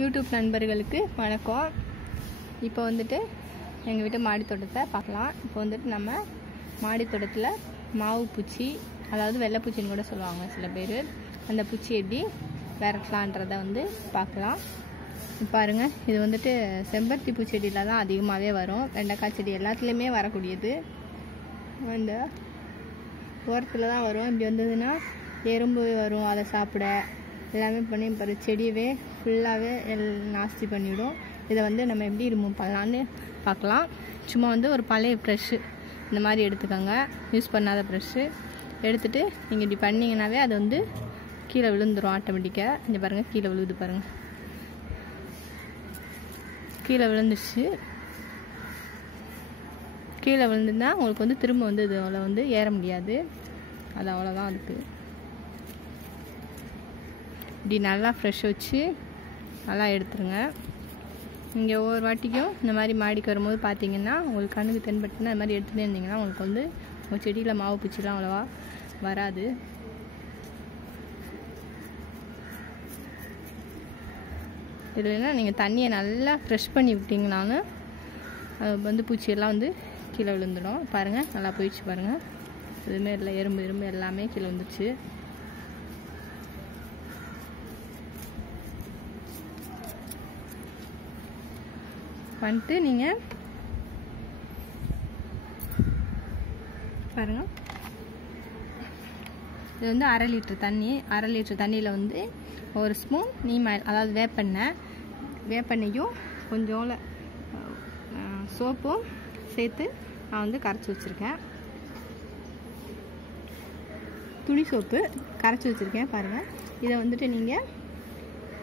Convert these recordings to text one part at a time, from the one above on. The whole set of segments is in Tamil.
யூடியூப் நண்பர்களுக்கு வணக்கம். இப்போ வந்துட்டு எங்கள் வீட்டு மாடி தோட்டத்தை பார்க்கலாம். இப்போ வந்துட்டு நம்ம மாடி தோட்டத்தில் மாவு பூச்சி, அதாவது வெள்ளைப்பூச்சின்னு கூட சொல்லுவாங்க சில பேர், அந்த பூச்சி எப்படி விரட்டலான்றதை வந்து பார்க்கலாம். பாருங்கள், இது வந்துட்டு செம்பருத்தி பூச்செடியில் தான் அதிகமாகவே வரும். வெண்டைக்காய் செடி எல்லாத்துலேயுமே வரக்கூடியது. இந்த ஓரத்தில் தான் வரும். இப்படி வந்ததுன்னா எறும்பு வரும், அதை சாப்பிட எல்லாமே பண்ணி இப்போ செடியவே ஃபுல்லாகவே நாஸ்தி பண்ணிவிடும். இதை வந்து நம்ம எப்படி ரிமூவ் பண்ணலான்னு பார்க்கலாம். சும்மா வந்து ஒரு பழைய ப்ரெஷ்ஷு இந்த மாதிரி எடுத்துக்கோங்க, யூஸ் பண்ணாத ப்ரெஷ்ஷு எடுத்துகிட்டு நீங்கள் இப்படி பண்ணிங்கனாவே அது வந்து கீழே விழுந்துடும் ஆட்டோமேட்டிக்காக. இங்கே பாருங்கள், கீழே விழுது பாருங்கள், கீழே விழுந்துச்சு. கீழே விழுந்துன்னா உங்களுக்கு வந்து திரும்ப வந்து இதில் வந்து ஏற முடியாது. அது அவ்வளோதான். அதுக்கு இப்படி நல்லா ஃப்ரெஷ் வச்சு நல்லா எடுத்துருங்க. நீங்கள் ஒவ்வொரு வாட்டிக்கும் இந்த மாதிரி மாடிக்கு வரும்போது பார்த்தீங்கன்னா உங்களுக்கு கண்ணுக்கு தென்பட்டுன்னா இந்த மாதிரி எடுத்துகிட்டே இருந்தீங்கன்னா உங்களுக்கு வந்து உங்கள் செடியில் மாவு பூச்சிலாம் அவ்வளோவா வராது. இல்லைன்னா நீங்கள் தண்ணியை நல்லா ஃப்ரெஷ் பண்ணி விட்டிங்கனாலும் அது வந்து பூச்சியெல்லாம் வந்து கீழே விழுந்துடும். பாருங்கள், நல்லா போயிடுச்சு பாருங்கள். எதுவுமே இல்லை, எறும்பு எல்லாமே கீழே வந்துடுச்சு. பண்ணிட்டு நீங்கள் பாருங்கள், இது வந்து அரை லிட்டர் தண்ணியில் வந்து ஒரு ஸ்பூன் நீம் ஆயில், அதாவது வேப்பெண்ணையும் கொஞ்சோல சோப்பும் சேர்த்து நான் வந்து கரைச்சி வச்சுருக்கேன். துணி சோப்பு கரைச்சி வச்சுருக்கேன் பாருங்கள். இதை வந்துட்டு நீங்கள்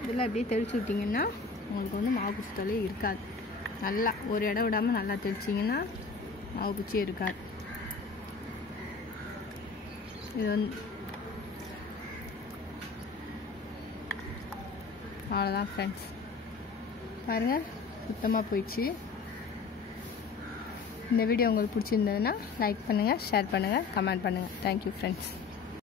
இதில் அப்படியே தெளித்து விட்டிங்கன்னா உங்களுக்கு வந்து மாவு பூச்சி தொல்லை இருக்காது. நல்லா ஒரு இடம் விடாமல் நல்லா தெளிச்சிங்கன்னா மாவு பூச்சியே இருக்காது. இது வந்து அவ்வளோதான் ஃப்ரெண்ட்ஸ். பாருங்கள், சுத்தமாக போயிடுச்சு. இந்த வீடியோ உங்களுக்கு பிடிச்சிருந்ததுன்னா லைக் பண்ணுங்கள், ஷேர் பண்ணுங்கள், கமெண்ட் பண்ணுங்கள். Thank you friends.